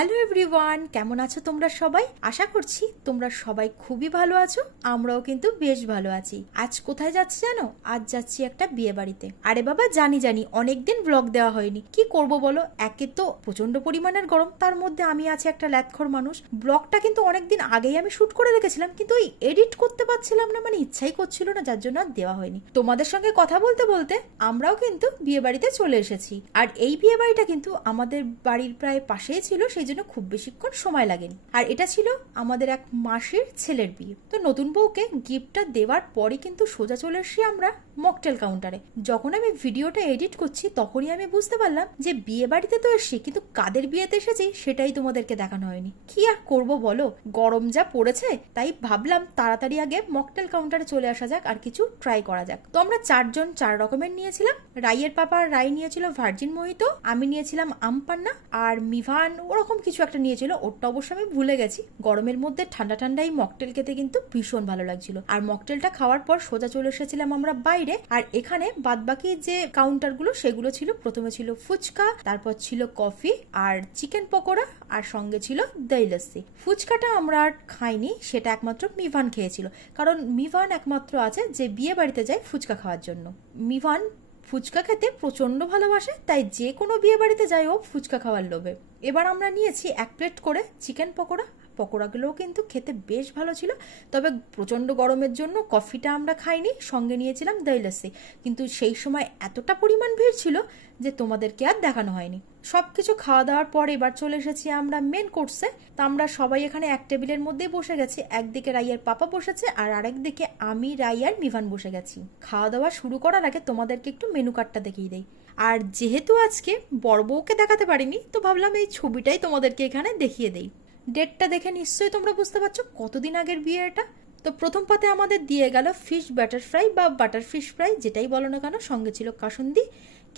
Hello everyone, কেমন আছো তোমরা সবাই? আশা করছি তোমরা সবাই খুবই ভালো আছো। আমরাও কিন্তু বেশ ভালো আছি। আজ কোথায় যাচ্ছি জানো? আজ যাচ্ছি একটা বিয়ে বাড়িতে। আরে বাবা, জানি অনেকদিন ব্লগ দেওয়া হয়নি। কি করব বলো, একে তো প্রচন্ড পরিমাণের গরম, তার মধ্যে আমি আছি একটা ল্যাথখোর মানুষ। ব্লগটা কিন্তু অনেকদিন আগেই আমি শুট করে রেখেছিলাম, কিন্তু ওই এডিট করতে পারছিলাম না, মানে ইচ্ছাই করছিল না, যার জন্য আর দেওয়া হয়নি। তোমাদের সঙ্গে কথা বলতে বলতে আমরাও কিন্তু বিয়ে বাড়িতে চলে এসেছি। আর এই বিয়ে বাড়িটা কিন্তু আমাদের বাড়ির প্রায় পাশেই ছিল, সেই জন্য খুব বেশিক্ষণ সময় লাগেনি। আর এটা ছিল আমাদের এক মাসির ছেলের বিয়ে। তো নতুন বউকে গিফটটা দেওয়ার পরে কিন্তু সোজা চলে এসেছি আমরা মকটেল কাউন্টারে। যখন আমি ভিডিওটা এডিট করছি তখনই আমি বুঝতে পারলাম যে বিয়ে বাড়িতে তো এসেছি, কিন্তু কাদের বিয়েতে এসেছি সেটাই তোমাদেরকে দেখানো হয়নি। কি আর করব বলো, গরম যা পড়েছে, তাই ভাবলাম তাড়াতাড়ি আগে মকটেল কাউন্টারে চলে আসা যাক আর কিছু ট্রাই করা যাক। তো আমরা চারজন চার রকমের নিয়েছিলাম। রাইয়ের পাপা রাই নিয়েছিল ভার্জিন মোহিতো, আমি নিয়েছিলাম আমপান্না, আর মিভান ওরকম কিছু একটা নিয়েছিল, ওটা অবশ্য আমি ভুলে গেছি। গরমের মধ্যে ঠান্ডা ঠান্ডা এই মকটেল খেতে কিন্তু ভীষণ ভালো লাগছিল। আর মকটেলটা খাওয়ার পর সোজা চলে এসেছিলাম আমরা বাইরে। আর এখানে বাদবাকি যে কাউন্টার গুলো সেগুলো ছিল, প্রথমে ছিল ফুচকা, তারপর ছিল কফি আর চিকেন পকোড়া, আর সঙ্গে ছিল দই লস্যি। ফুচকাটা আমরা আর খাইনি, সেটা একমাত্র মিভান খেয়েছিল, কারণ মিভান একমাত্র আছে যে বিয়ে বাড়িতে যায় ফুচকা খাওয়ার জন্য। মিভান ফুচকা খেতে প্রচন্ড ভালোবাসে, তাই যে কোনো বিয়ে বাড়িতে যাই ও ফুচকা খাওয়ার লোভে। এবার আমরা নিয়েছি 1 প্লেট করে চিকেন পকোড়া। পকোড়াগুলোও কিন্তু খেতে বেশ ভালো ছিল, তবে প্রচন্ড গরমের জন্য কফিটা আমরা খাইনি, সঙ্গে নিয়েছিলাম দই লস্যি। কিন্তু সেই সময় এতটা পরিমাণ ভিড় ছিল যে তোমাদেরকে আর দেখানো হয়নি। সবকিছু খাওয়া দাওয়ার পর এবার চলে এসেছি আমরা মেন কোর্সে। তা আমরা সবাই এখানে এক টেবিলের মধ্যেই বসে গেছি। একদিকে রাইয়ের পাপা বসেছে আর আরেকদিকে আমি, রাই আর মিভান বসে গেছি। খাওয়া দাওয়া শুরু করার আগে তোমাদেরকে একটু মেনু কার্ডটা দেখিয়ে দেই। আর যেহেতু আজকে বড় বউকে দেখাতে পারিনি, তো ভাবলাম এই ছবিটাই তোমাদেরকে এখানে দেখিয়ে দেই। ডেটটা দেখে নিশ্চয়ই তোমরা বুঝতে পারছো কতদিন আগের বিয়ে এটা। তো প্রথম পাতে আমাদের দিয়ে গেল ফিশ বাটার ফ্রাই বা বাটার ফিশ ফ্রাই, যেটাই বলো না কেন, সঙ্গে ছিল কাসুন্দি।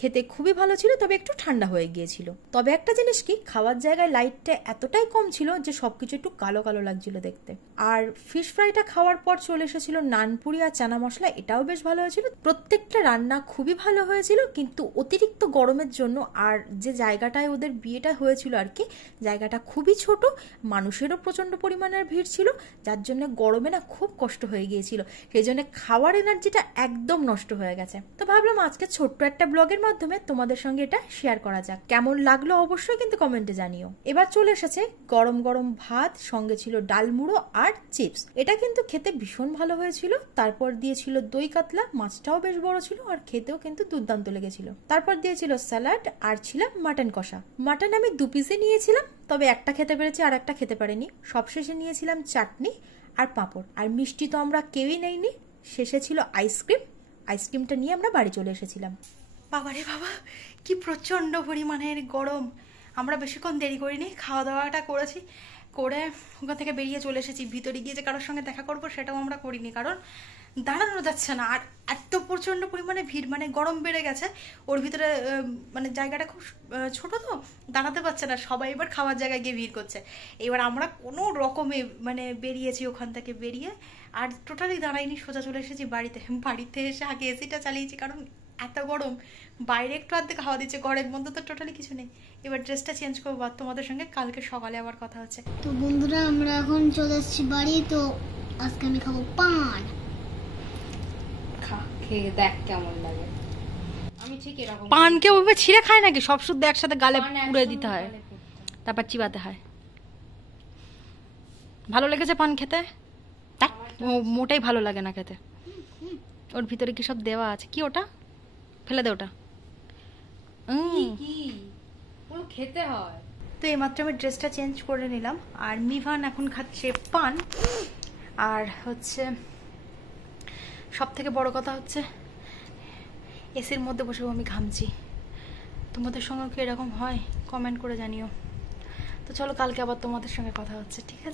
খেতে খুবই ভালো ছিল, তবে একটু ঠান্ডা হয়ে গিয়েছিল। তবে একটা জিনিস কি, খাওয়ার জায়গায় লাইটটা এতটাই কম ছিল যে সবকিছু একটু কালো কালো লাগছিল দেখতে। আর ফিশ ফ্রাইটা খাওয়ার পর চলে এসেছিল নানপুরি আর চানা মশলা, এটাও বেশ ভালো হয়েছিল। প্রত্যেকটা রান্না খুবই ভালো হয়েছিল, কিন্তু অতিরিক্ত গরমের জন্য আর যে জায়গাটায় ওদের বিয়েটা হয়েছিল আর কি, জায়গাটা খুবই ছোট, মানুষেরও প্রচন্ড পরিমাণের ভিড় ছিল, যার জন্য গরমে না খুব কষ্ট হয়ে গিয়েছিল। সেই জন্য খাওয়ার এনার্জিটা একদম নষ্ট হয়ে গেছে। তো ভাবলাম আজকে ছোট্ট একটা ব্লগের মাধ্যমে তোমাদের সঙ্গে এটা শেয়ার করা যাক। কেমন লাগলো অবশ্যই কিন্তু কমেন্টে জানিও। এবার চলে এসেছে গরম গরম ভাত, সঙ্গে ছিল ডাল মুড়ো আর চিপস। এটা কিন্তু খেতে ভীষণ ভালো হয়েছিল। তারপর দিয়েছিল দই কাতলা, মাছটাও বেশ বড় ছিল আর খেতেও কিন্তু দুর্দান্ত লেগেছিল। তারপর দিয়েছিল স্যালাড আর ছিল মাটন কষা। মাটন আমি 2 পিসে নিয়েছিলাম, তবে একটা খেতে পেরেছি আর একটা খেতে পারিনি। সবশেষে নিয়েছিলাম চাটনি আর পাঁপড়। আর মিষ্টি তো আমরা কেউই নেইনি। শেষে ছিল আইসক্রিম। আইসক্রিমটা নিয়ে আমরা বাড়ি চলে এসেছিলাম। বাবারে বাবা, কি প্রচন্ড পরিমাণের গরম। আমরা বেশিক্ষণ দেরি করিনি, খাওয়া দাওয়াটা করেছি, করে ওখান থেকে বেরিয়ে চলে এসেছি। ভিতরে গিয়ে যে কারোর সঙ্গে দেখা করবো সেটাও আমরা করিনি, কারণ দাঁড়ানো যাচ্ছে না। আর এত প্রচন্ড পরিমাণে ভিড়, মানে গরম বেড়ে গেছে। ওর ভিতরে মানে জায়গাটা খুব ছোট, তো দাঁড়াতে পারছে না সবাই। এবার খাওয়ার জায়গায় গিয়ে ভিড় করছে। এবার আমরা কোনো রকমে মানে বেরিয়েছি ওখান থেকে, বেরিয়ে আর টোটালি দাঁড়াইনি, সোজা চলে এসেছি বাড়িতে। বাড়িতে এসে আগে এসিটা চালিয়েছি, কারণ এত গরম। বাইরে একটু আধটু খাওয়া দিচ্ছে, ঘরের মধ্যে তো টোটালি কিছু নেই। এবার ড্রেসটা চেঞ্জ করবো, আর তোমাদের সঙ্গে কালকে সকালে আবার কথা হচ্ছে। তো বন্ধুরা, আমরা এখন চলে এসেছি বাড়ি। তো আজকে আমি খাবো পান। খেয়ে দেখ কেমন লাগে। আমি ঠিক এরকম পানকে ওইভাবে ছিঁড়ে খায় নাকি? সব শুদ্ধ একসাথে গালে পুড়ে দিতে হয়, তারপর চিবাতে হয়। ভালো লেগেছে পান খেতে? মোটেই ভালো লাগে না খেতে। ওর ভিতরে কি সব দেওয়া আছে? কি ওটা? ফেলে দে ওটা। কি ওগুলো খেতে হয়? তো এইমাত্র আমি ড্রেসটা চেঞ্জ করে নিলাম, আর মিভান এখন খাচ্ছে পান। আর হচ্ছে সব থেকে বড় কথা হচ্ছে এসির মধ্যে বসে আমি ঘামছি। তোমাদের সঙ্গে কি এরকম হয়? কমেন্ট করে জানিও। তো চলো, কালকে আবার তোমাদের সঙ্গে কথা হচ্ছে, ঠিক আছে?